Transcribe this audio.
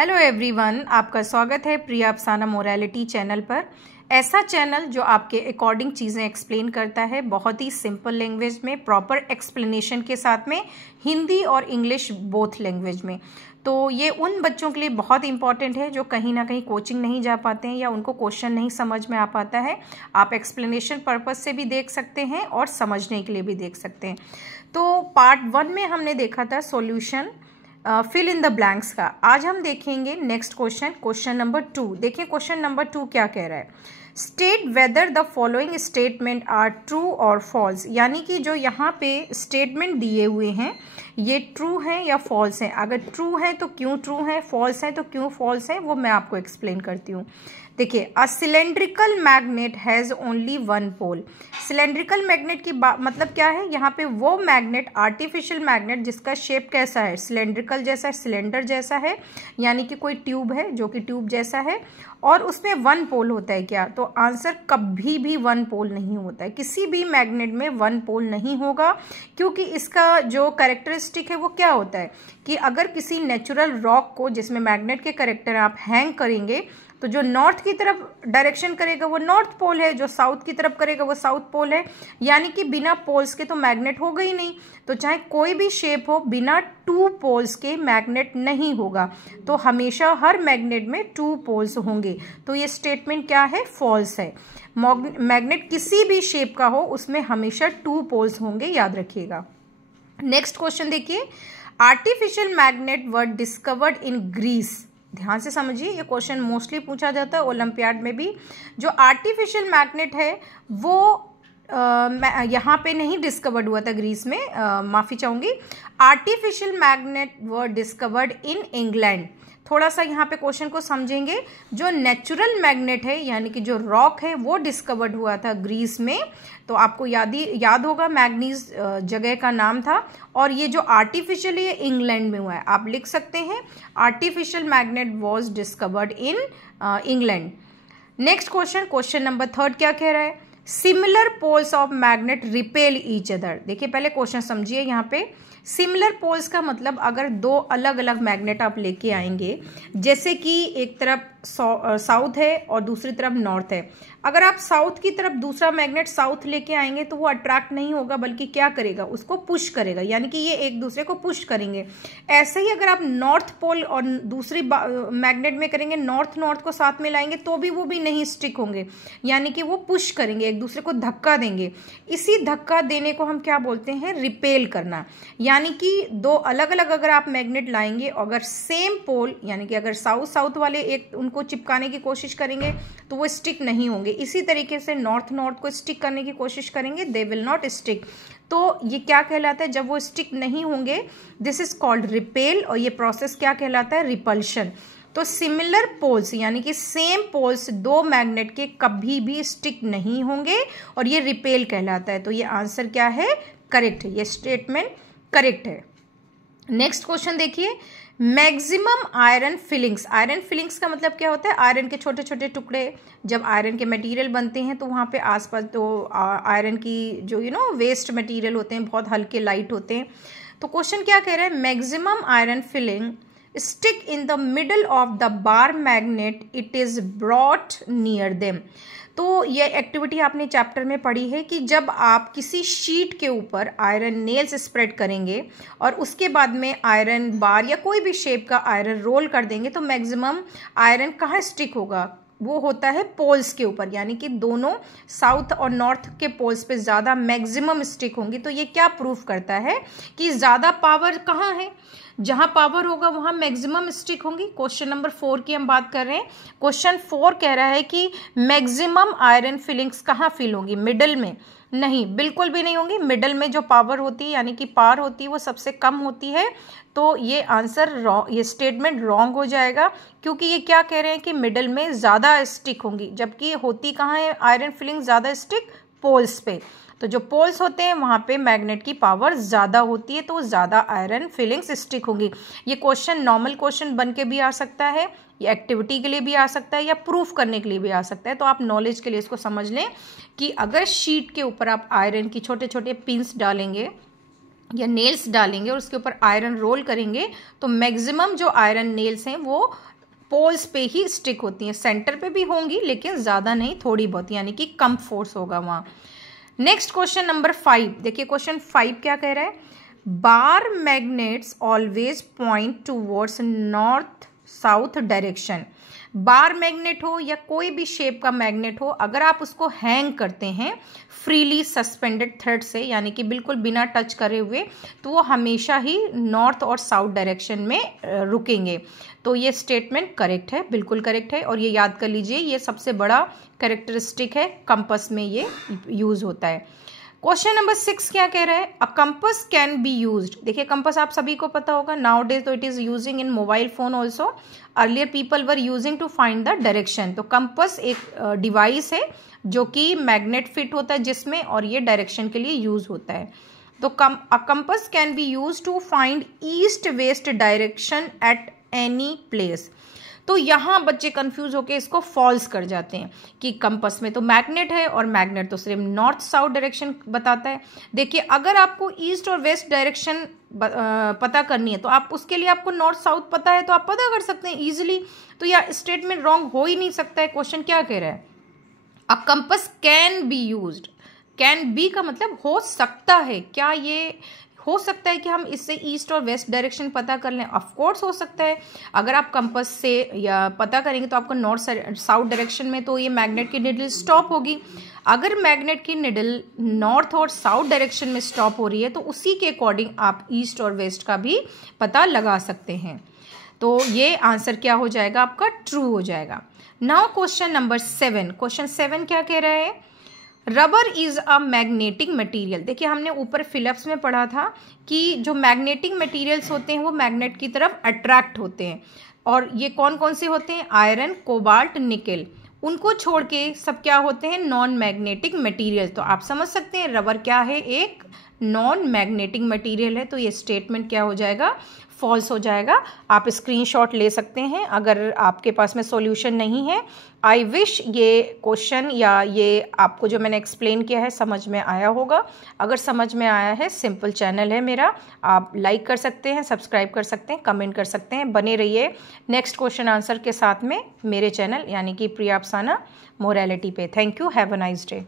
Hello everyone, आपका स्वागत है प्रिया अफसाना मोरालिटी चैनल पर। ऐसा चैनल जो आपके अकॉर्डिंग चीज़ें एक्सप्लेन करता है, बहुत ही सिंपल लैंग्वेज में, प्रॉपर एक्सप्लेनेशन के साथ में, हिंदी और इंग्लिश बोथ लैंग्वेज में। तो ये उन बच्चों के लिए बहुत इंपॉर्टेंट है जो कहीं ना कहीं कोचिंग नहीं जा पाते हैं या उनको क्वेश्चन नहीं समझ में आ पाता है। आप एक्सप्लेनेशन पर्पज से भी देख सकते हैं और समझने के लिए भी देख सकते हैं। तो पार्ट 1 में हमने देखा था solution fill in the blanks का। आज हम देखेंगे नेक्स्ट क्वेश्चन नंबर 2। देखिए क्वेश्चन नंबर 2 क्या कह रहा है। State whether the following statement are true और फॉल्स। यानी कि जो यहाँ पे स्टेटमेंट दिए हुए हैं ये ट्रू हैं या फॉल्स हैं। अगर ट्रू है तो क्यों ट्रू है, फॉल्स है तो क्यों फॉल्स है, वो मैं आपको एक्सप्लेन करती हूँ। देखिए, a cylindrical magnet has only one pole. Cylindrical magnet की मतलब क्या है, यहाँ पे वो मैग्नेट, आर्टिफिशियल मैग्नेट जिसका शेप कैसा है, सिलेंड्रिकल जैसा है, सिलेंडर जैसा है, यानी कि कोई ट्यूब है जो कि ट्यूब जैसा है और उसमें वन पोल होता है क्या, तो आंसर कभी भी वन पोल नहीं होता है। किसी भी मैग्नेट में वन पोल नहीं होगा, क्योंकि इसका जो कैरेक्टरिस्टिक है वो क्या होता है कि अगर किसी नेचुरल रॉक को जिसमें मैग्नेट के कैरेक्टर आप हैंग करेंगे तो जो नॉर्थ की तरफ डायरेक्शन करेगा वो नॉर्थ पोल है, जो साउथ की तरफ करेगा वो साउथ पोल है। यानी कि बिना पोल्स के तो मैग्नेट होगा ही नहीं। तो चाहे कोई भी शेप हो, बिना टू पोल्स के मैग्नेट नहीं होगा। तो हमेशा हर मैग्नेट में टू पोल्स होंगे। तो ये स्टेटमेंट क्या है, फॉल्स है। मैग्नेट किसी भी शेप का हो उसमें हमेशा टू पोल्स होंगे, याद रखिएगा। नेक्स्ट क्वेश्चन देखिए, artificial magnet were discovered in Greece. ध्यान से समझिए, ये क्वेश्चन मोस्टली पूछा जाता है ओलंपियाड में भी। जो आर्टिफिशियल मैग्नेट है वो यहाँ पे नहीं डिस्कवर्ड हुआ था ग्रीस में, माफ़ी चाहूँगी। Artificial magnet were discovered in England. थोड़ा सा यहाँ पे क्वेश्चन को समझेंगे। जो नेचुरल मैग्नेट है यानी कि जो रॉक है वो डिस्कवर्ड हुआ था ग्रीस में। तो आपको याद होगा मैग्नीज जगह का नाम था। और ये जो आर्टिफिशियल ये इंग्लैंड में हुआ है, आप लिख सकते हैं artificial magnet was discovered in England. Next question number 3 क्या कह रहा है, similar poles of magnet repel each other. देखिए पहले क्वेश्चन समझिए। यहाँ पे सिमिलर पोल्स का मतलब अगर दो अलग अलग मैग्नेट आप लेके आएंगे, जैसे कि एक तरफ साउथ है और दूसरी तरफ नॉर्थ है। अगर आप साउथ की तरफ दूसरा मैग्नेट साउथ लेके आएंगे तो वो अट्रैक्ट नहीं होगा, बल्कि क्या करेगा, उसको पुश करेगा, यानी कि ये एक दूसरे को पुश करेंगे। ऐसे ही अगर आप नॉर्थ पोल और दूसरी मैग्नेट में करेंगे, नॉर्थ को साथ में लाएंगे तो भी वो भी नहीं स्टिक होंगे, यानी कि वो पुश करेंगे, एक दूसरे को धक्का देंगे। इसी धक्का देने को हम क्या बोलते हैं, रिपेल करना। यानी कि दो अलग अलग अगर आप मैग्नेट लाएंगे, अगर सेम पोल यानी कि अगर साउथ वाले एक उनको चिपकाने की कोशिश करेंगे तो वो स्टिक नहीं होंगे। इसी तरीके से नॉर्थ को स्टिक करने की कोशिश करेंगे, दे विल नॉट स्टिक। तो ये क्या कहलाता है, जब वो स्टिक नहीं होंगे, दिस इज कॉल्ड रिपेल। और ये प्रोसेस क्या कहलाता है, रिपल्शन। तो सिमिलर पोल्स यानी कि सेम पोल्स दो मैग्नेट के कभी भी स्टिक नहीं होंगे और ये रिपेल कहलाता है। तो ये आंसर क्या है, करेक्ट है, ये स्टेटमेंट करेक्ट है। नेक्स्ट क्वेश्चन देखिए, maximum iron filings. Iron filings का मतलब क्या होता है, आयरन के छोटे छोटे टुकड़े। जब आयरन के मटेरियल बनते हैं तो वहाँ पे आसपास तो आयरन की जो वेस्ट मटेरियल होते हैं, बहुत हल्के लाइट होते हैं। तो क्वेश्चन क्या कह रहा है, maximum iron filling stick in the middle of the bar magnet, it is brought near them. तो ये एक्टिविटी आपने चैप्टर में पढ़ी है कि जब आप किसी शीट के ऊपर आयरन नेल्स स्प्रेड करेंगे और उसके बाद में आयरन बार या कोई भी शेप का आयरन रोल कर देंगे तो मैक्सिमम आयरन कहाँ स्टिक होगा, वो होता है पोल्स के ऊपर, यानी कि दोनों साउथ और नॉर्थ के पोल्स पे ज़्यादा मैक्सिमम स्टिक होंगी। तो ये क्या प्रूफ करता है कि ज़्यादा पावर कहाँ है, जहाँ पावर होगा वहाँ मैक्सिमम स्टिक होंगी। क्वेश्चन नंबर 4 की हम बात कर रहे हैं। क्वेश्चन 4 कह रहा है कि मैक्सिमम आयरन फिलिंग्स कहाँ फिल होंगी, मिडल में? नहीं, बिल्कुल भी नहीं होंगी। मिडल में जो पावर होती है यानी कि पार होती है वो सबसे कम होती है। तो ये आंसर रॉन्ग, ये स्टेटमेंट रॉन्ग हो जाएगा, क्योंकि ये क्या कह रहे हैं कि मिडल में ज़्यादा स्टिक होंगी, जबकि होती कहाँ है आयरन फिलिंग ज़्यादा स्टिक, पोल्स पे। तो जो पोल्स होते हैं वहाँ पे मैग्नेट की पावर ज़्यादा होती है, तो ज़्यादा आयरन फिलिंग्स स्टिक होंगी। ये क्वेश्चन नॉर्मल क्वेश्चन बन के भी आ सकता है, ये एक्टिविटी के लिए भी आ सकता है, या प्रूफ करने के लिए भी आ सकता है। तो आप नॉलेज के लिए इसको समझ लें कि अगर शीट के ऊपर आप आयरन की छोटे छोटे पिंस डालेंगे या नेल्स डालेंगे और उसके ऊपर आयरन रोल करेंगे तो मैक्सिमम जो आयरन नेल्स हैं वो पोल्स पे ही स्टिक होती हैं, सेंटर पे भी होंगी लेकिन ज़्यादा नहीं, थोड़ी बहुत, यानी कि कम फोर्स होगा वहाँ। नेक्स्ट क्वेश्चन नंबर 5, देखिए क्वेश्चन 5 क्या कह रहा है, बार magnets always point towards north south direction. Bar magnet हो या कोई भी शेप का मैग्नेट हो, अगर आप उसको हैंग करते हैं फ्रीली सस्पेंडेड थ्रेड से, यानी कि बिल्कुल बिना टच करे हुए, तो वो हमेशा ही नॉर्थ और साउथ डायरेक्शन में रुकेंगे। तो ये स्टेटमेंट करेक्ट है, बिल्कुल करेक्ट है, और ये याद कर लीजिए, ये सबसे बड़ा कैरेक्टरिस्टिक है, कंपास में ये यूज होता है। क्वेश्चन नंबर 6 क्या कह रहा है, a compass can be used. देखिए कंपास आप सभी को पता होगा, नाउ डेज तो it is using in mobile phone also, earlier people were using to find the direction. तो कंपास एक डिवाइस है जो कि मैग्नेट फिट होता है जिसमें, और ये डायरेक्शन के लिए यूज होता है। तो a compass can be use to find east west direction at any place. तो यहाँ बच्चे कंफ्यूज होकर इसको फॉल्स कर जाते हैं कि कंपास में तो मैग्नेट है और मैग्नेट तो सिर्फ नॉर्थ साउथ डायरेक्शन बताता है। देखिए अगर आपको ईस्ट और वेस्ट डायरेक्शन पता करनी है तो आप उसके लिए आपको नॉर्थ साउथ पता है तो आप पता कर सकते हैं इजीली। तो यह स्टेटमेंट रॉन्ग हो ही नहीं सकता है। क्वेश्चन क्या कह रहा है, a compass can be used. Can be का मतलब हो सकता है, क्या ये हो सकता है कि हम इससे ईस्ट और वेस्ट डायरेक्शन पता कर लें? ऑफ कोर्स हो सकता है। अगर आप कंपास से या पता करेंगे तो आपको नॉर्थ साउथ डायरेक्शन में तो ये मैग्नेट की निडल स्टॉप होगी। अगर मैग्नेट की निडल नॉर्थ और साउथ डायरेक्शन में स्टॉप हो रही है तो उसी के अकॉर्डिंग आप ईस्ट और वेस्ट का भी पता लगा सकते हैं। तो ये आंसर क्या हो जाएगा आपका, ट्रू हो जाएगा। नाउ क्वेश्चन नंबर 7, क्वेश्चन 7 क्या कह रहा है, rubber is a magnetic material. देखिए हमने ऊपर फिलिप्स में पढ़ा था कि जो मैग्नेटिक मटेरियल्स होते हैं वो मैग्नेट की तरफ अट्रैक्ट होते हैं, और ये कौन कौन से होते हैं, आयरन, कोबाल्ट, निकेल, उनको छोड़ के सब क्या होते हैं, नॉन मैग्नेटिक मटेरियल। तो आप समझ सकते हैं रबर क्या है, एक नॉन मैग्नेटिक मटेरियल है। तो ये स्टेटमेंट क्या हो जाएगा, फॉल्स हो जाएगा। आप स्क्रीनशॉट ले सकते हैं अगर आपके पास में सॉल्यूशन नहीं है। आई विश ये क्वेश्चन या ये आपको जो मैंने एक्सप्लेन किया है समझ में आया होगा। अगर समझ में आया है, सिंपल चैनल है मेरा, आप लाइक कर सकते हैं, सब्सक्राइब कर सकते हैं, कमेंट कर सकते हैं। बने रहिए नेक्स्ट क्वेश्चन आंसर के साथ में मेरे चैनल यानी कि प्रिया अफसाना मोरालिटी पे। Thank you, have a nice day.